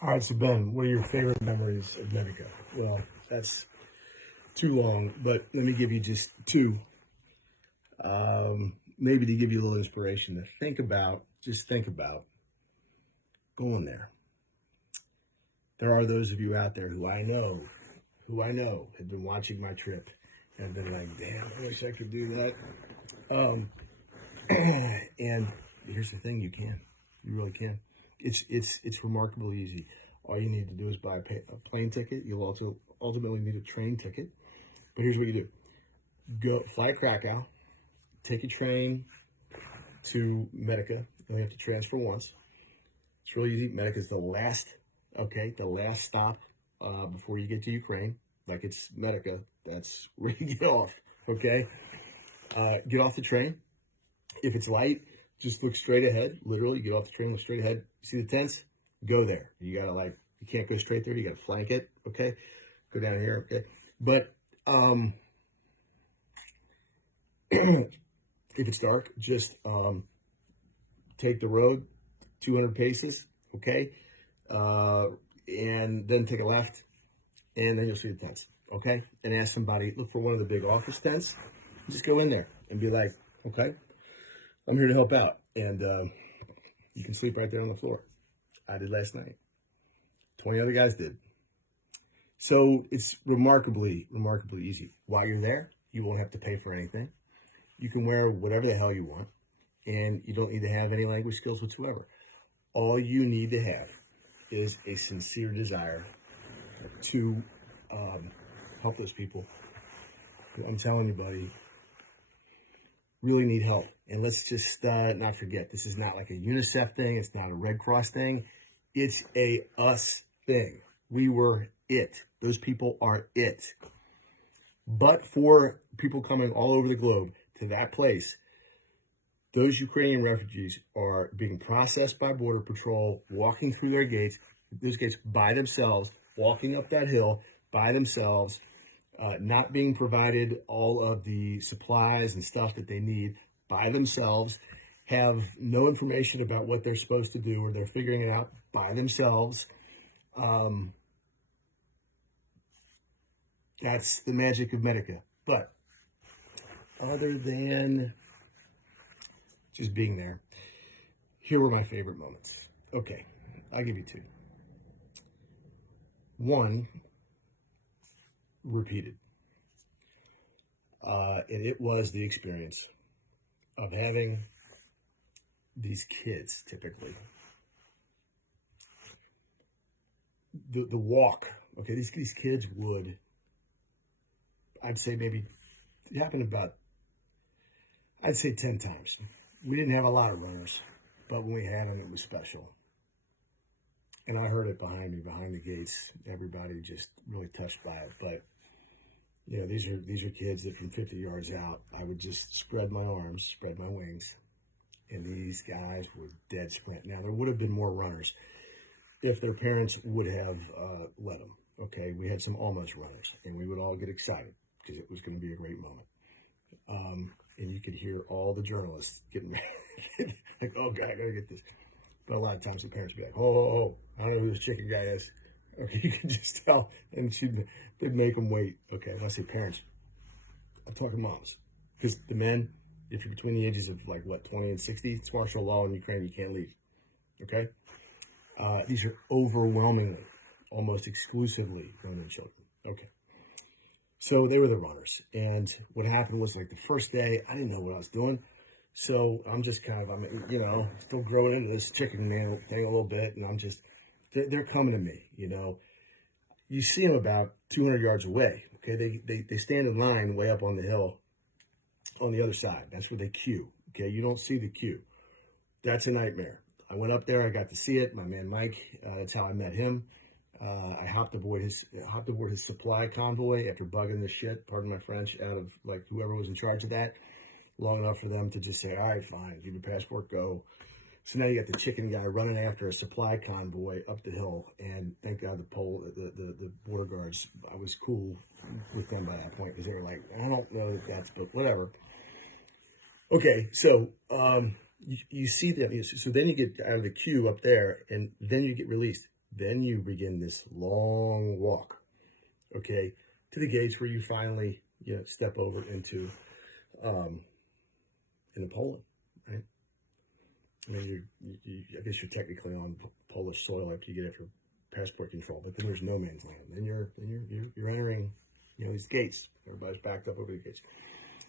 All right, so Ben, what are your favorite memories of Medica? Well, that's too long, but let me give you just two, maybe to give you a little inspiration to think about. Just think about going there. There are those of you out there who I know have been watching my trip and have been like, "Damn, I wish I could do that." Um, and here's the thing: you really can. It's remarkably easy. All you need to do is buy a plane ticket. You'll also ultimately need a train ticket. But here's what you do: go fly Krakow, take a train to Medica. You only have to transfer once. It's really easy. Medica is the last stop before you get to Ukraine. Like it's Medica. That's where you get off. Okay, get off the train. If it's light, just look straight ahead. Literally, get off the train, look straight ahead. See the tents? Go there. You gotta you can't go straight there. You gotta flank it. Okay, go down here. Okay, but if it's dark, just take the road 200 paces. Okay, and then take a left, and then you'll see the tents. Okay, and ask somebody, look for one of the big office tents. Just go in there and be like, okay, I'm here to help out. And you can sleep right there on the floor. I did last night. 20 other guys did. So it's remarkably easy. While you're there, you won't have to pay for anything. You can wear whatever the hell you want, and you don't need to have any language skills whatsoever. All you need to have is a sincere desire to help those people. I'm telling you, buddy, really need help. And let's just not forget, this is not like a UNICEF thing. It's not a Red Cross thing. It's a us thing. We were it. Those people are it. But for people coming all over the globe to that place, those Ukrainian refugees are being processed by Border Patrol, walking through those gates by themselves, walking up that hill by themselves, not being provided all of the supplies and stuff that they need by themselves, have no information about what they're supposed to do, or they're figuring it out by themselves. That's the magic of Medica. But other than just being there, here were my favorite moments. Okay, I'll give you two. One, repeated. And it was the experience of having these kids, typically. The walk, okay, these kids would, I'd say maybe, it happened about, I'd say 10 times. We didn't have a lot of runners, but when we had them, it was special. And I heard it behind me, behind the gates. Everybody just really touched by it. But you know, these are kids that from 50 yards out, I would just spread my arms, spread my wings, and these guys would dead sprint. Now there would have been more runners if their parents would have let them. Okay, we had some almost runners, and we would all get excited because it was going to be a great moment. And you could hear all the journalists getting like, "Oh God, I gotta get this." But a lot of times the parents would be like, "Oh, I don't know who this chicken guy is." Okay, you can just tell, and they'd make them wait. Okay, when I say parents, I'm talking moms, because the men, if you're between the ages of 20 and 60, it's martial law in Ukraine. You can't leave. Okay, these are overwhelmingly, almost exclusively women and children. Okay, so they were the runners, and what happened was the first day, I didn't know what I was doing. So I'm just still growing into this chicken man thing a little bit, and they're coming to me, You see them about 200 yards away, okay? They stand in line way up on the hill on the other side. That's where they queue, okay? You don't see the queue. That's a nightmare. I went up there, I got to see it. My man Mike, that's how I met him. I hopped aboard his supply convoy after bugging the shit, pardon my French, out of whoever was in charge of that, long enough for them to just say, "All right, fine, give your passport, go." So now you got the chicken guy running after a supply convoy up the hill, and thank God the border guards, I was cool with them by that point, because they were like, "I don't know that that's, but whatever." Okay, so you see them. So then you get out of the queue up there, and then you get released. Then you begin this long walk, okay, to the gates where you finally, step over into Poland, right? I mean, I guess you're technically on Polish soil after you get after passport control, but then there's no man's land. Then you're entering, these gates. Everybody's backed up over the gates.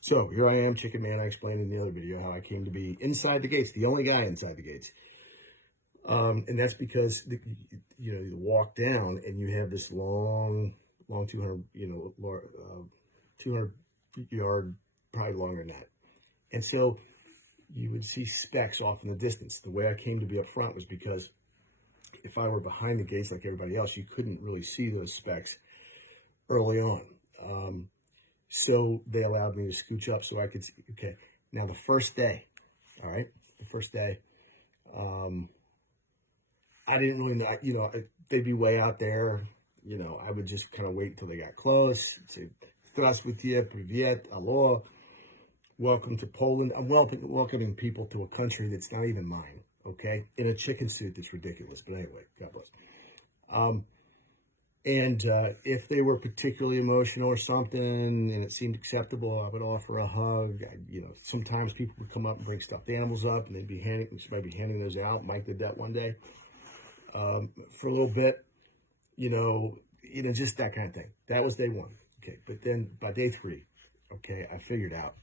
So here I am, Chicken Man. I explained in the other video how I came to be inside the gates, the only guy inside the gates. And that's because you walk down and you have this long 200, 200 yard, probably longer than that. And so you would see specks off in the distance. The way I came to be up front was because if I were behind the gates like everybody else, you couldn't really see those specks early on. So they allowed me to scooch up so I could see. Okay, now the first day, all right, I didn't really know, they'd be way out there. I would just kind of wait until they got close. Say, Здравствуйте, привет, алло. Welcome to Poland. I'm welcoming people to a country that's not even mine, okay? In a chicken suit that's ridiculous. But anyway, God bless. If they were particularly emotional or something and it seemed acceptable, I would offer a hug. Sometimes people would come up and bring stuffed animals up and they'd be handing those out. Mike did that one day. For a little bit, just that kind of thing. That was day one. Okay. But then by day 3, okay, I figured out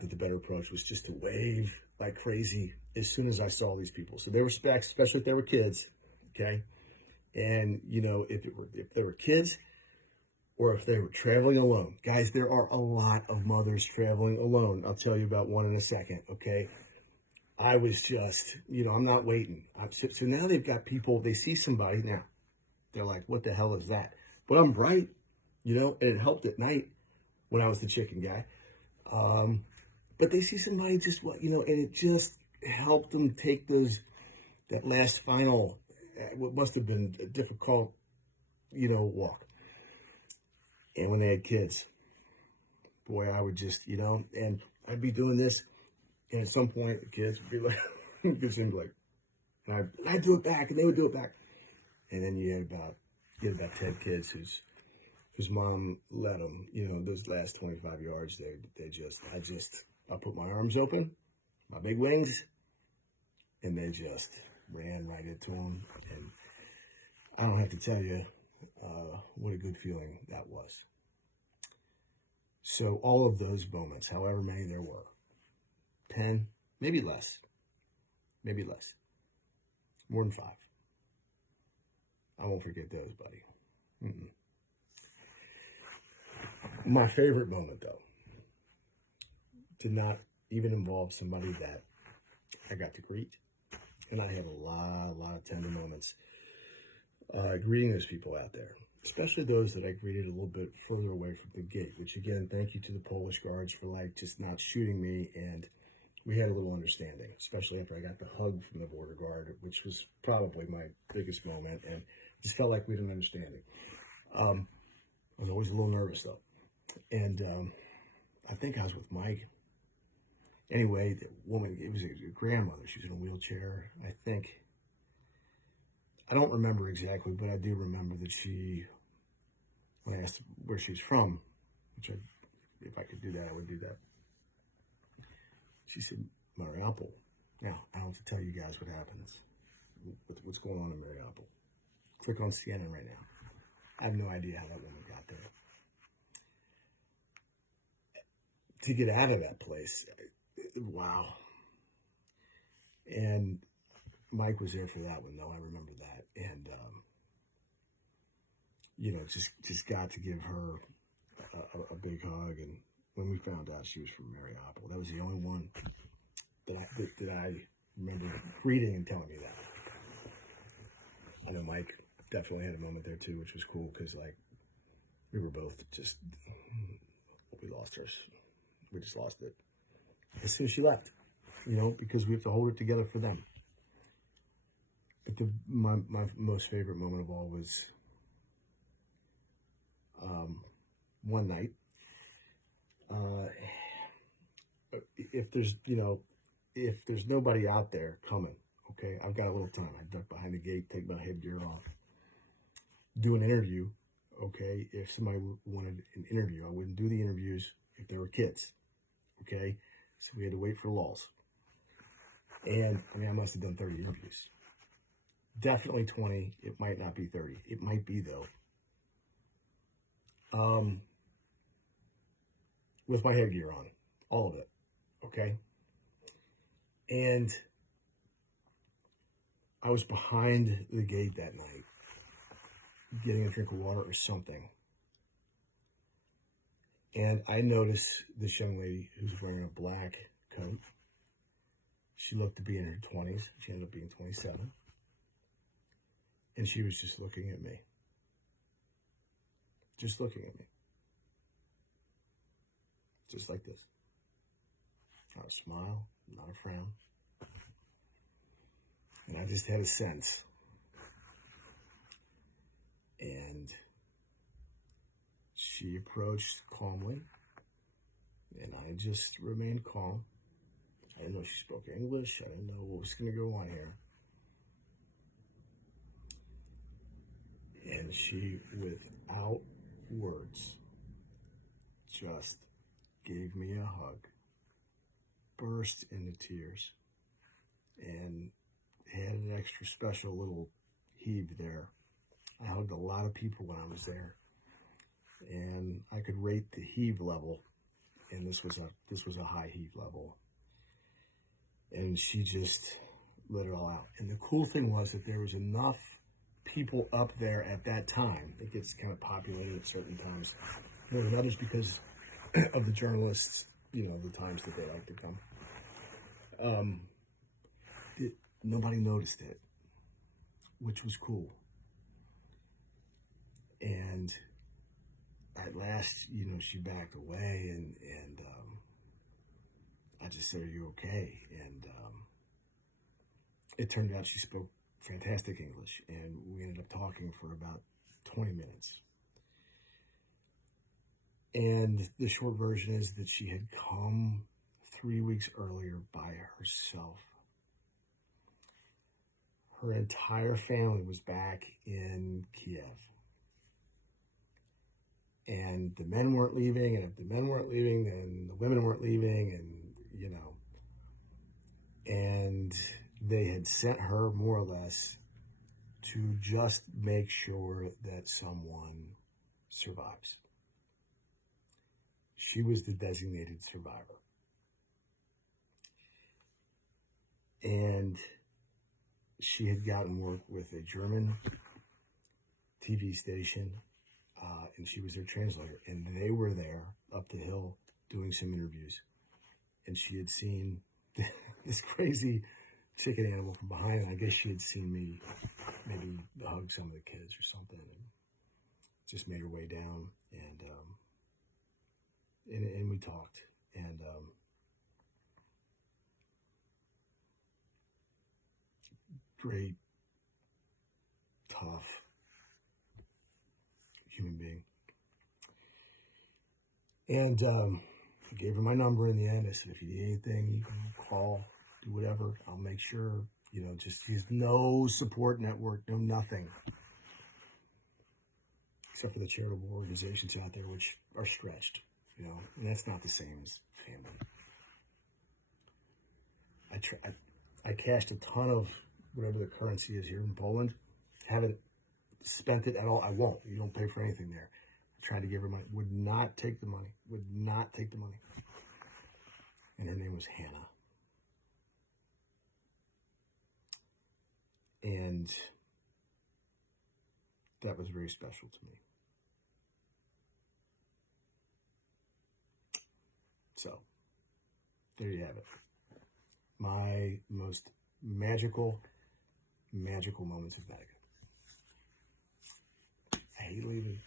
that the better approach was just to wave like crazy as soon as I saw these people. So they were specs, especially if they were kids. Okay. And if they were kids or if they were traveling alone, guys, there are a lot of mothers traveling alone. I'll tell you about one in a second. Okay. I was just, I'm not waiting. So now they've got people, they see somebody now. They're like, what the hell is that? But I'm bright, and it helped at night when I was the chicken guy. But they see somebody just, and it just helped them take that last final, what must have been a difficult, walk. And when they had kids, boy, I would just, and I'd be doing this. And at some point, the kids would be like, and I'd do it back, and they would do it back. And then you had about 10 kids whose mom led them, those last 25 yards, I put my arms open, my big wings, and they just ran right into them. And I don't have to tell you what a good feeling that was. So all of those moments, however many there were, 10, maybe less, more than 5. I won't forget those, buddy. My favorite moment, though, did not even involve somebody that I got to greet. And I have a lot of tender moments greeting those people out there, especially those that I greeted a little bit further away from the gate, which, again, thank you to the Polish guards for, just not shooting me. And we had a little understanding, especially after I got the hug from the border guard, which was probably my biggest moment. And just felt like we had an understanding. I was always a little nervous, though. And I think I was with Mike. Anyway, the woman, it was a grandmother. She was in a wheelchair, I think. I don't remember exactly, but I do remember that when I asked where she's from, if I could do that, I would do that. She said, Mariupol. Now, I don't have to tell you guys what happens, what's going on in Mariupol. Click on CNN right now. I have no idea how that woman got there. To get out of that place, wow. And Mike was there for that one, though. I remember that. And, just got to give her a big hug. And when we found out she was from Mariupol, that was the only one that I remember greeting and telling me that. I know Mike definitely had a moment there too, which was cool because we were both just, we just lost it as soon as she left, because we have to hold it together for them. But my most favorite moment of all was one night. If there's nobody out there coming, okay, got a little time. I duck behind the gate, take my headgear off, do an interview. Okay, if somebody wanted an interview, I wouldn't do the interviews if there were kids. Okay, so we had to wait for laws. And I mean, I must have done 30 interviews. Definitely 20. It might not be 30. It might be though. With my headgear on, all of it. Okay. And I was behind the gate that night, getting a drink of water or something. And I noticed this young lady who's wearing a black coat. She looked to be in her 20s. She ended up being 27. And she was just looking at me. Just looking at me. Just like this. Not a smile, not a frown. And I just had a sense. And she approached calmly. And I just remained calm. I didn't know she spoke English. I didn't know what was going to go on here. And she, without words, just gave me a hug, burst into tears, and had an extra special little heave there. I hugged a lot of people when I was there, and I could rate the heave level, and this was a high heave level. And she just let it all out. And the cool thing was that there was enough people up there at that time. It gets kind of populated at certain times. More than others because of the journalists, you know, the times that they like to come. Nobody noticed it, which was cool. And at last, you know, she backed away, and I just said, "Are you okay?" And it turned out she spoke fantastic English, and we ended up talking for about 20 minutes. And the short version is that she had come 3 weeks earlier by herself. Her entire family was back in Kiev. And the men weren't leaving, and if the men weren't leaving, then the women weren't leaving, and, you know. And they had sent her, more or less, to just make sure that someone survives. She was the designated survivor. And she had gotten work with a German TV station, and she was their translator. And they were there up the hill doing some interviews. And she had seen this crazy chicken animal from behind, and I guess she had seen me maybe hug some of the kids or something, and just made her way down, and we talked, and great, tough human being. And I gave her my number in the end. I said, if you need anything, you can call, do whatever. I'll make sure, you know, just there's no support network, no nothing. Except for the charitable organizations out there, which are stretched, you know, and that's not the same as family. I cashed a ton of whatever the currency is here in Poland. Haven't spent it at all. I won't. You don't pay for anything there. I tried to give her money. Would not take the money. Would not take the money. And her name was Hannah. And that was very special to me. So, there you have it. My most magical moments of Vatican. I hate leaving.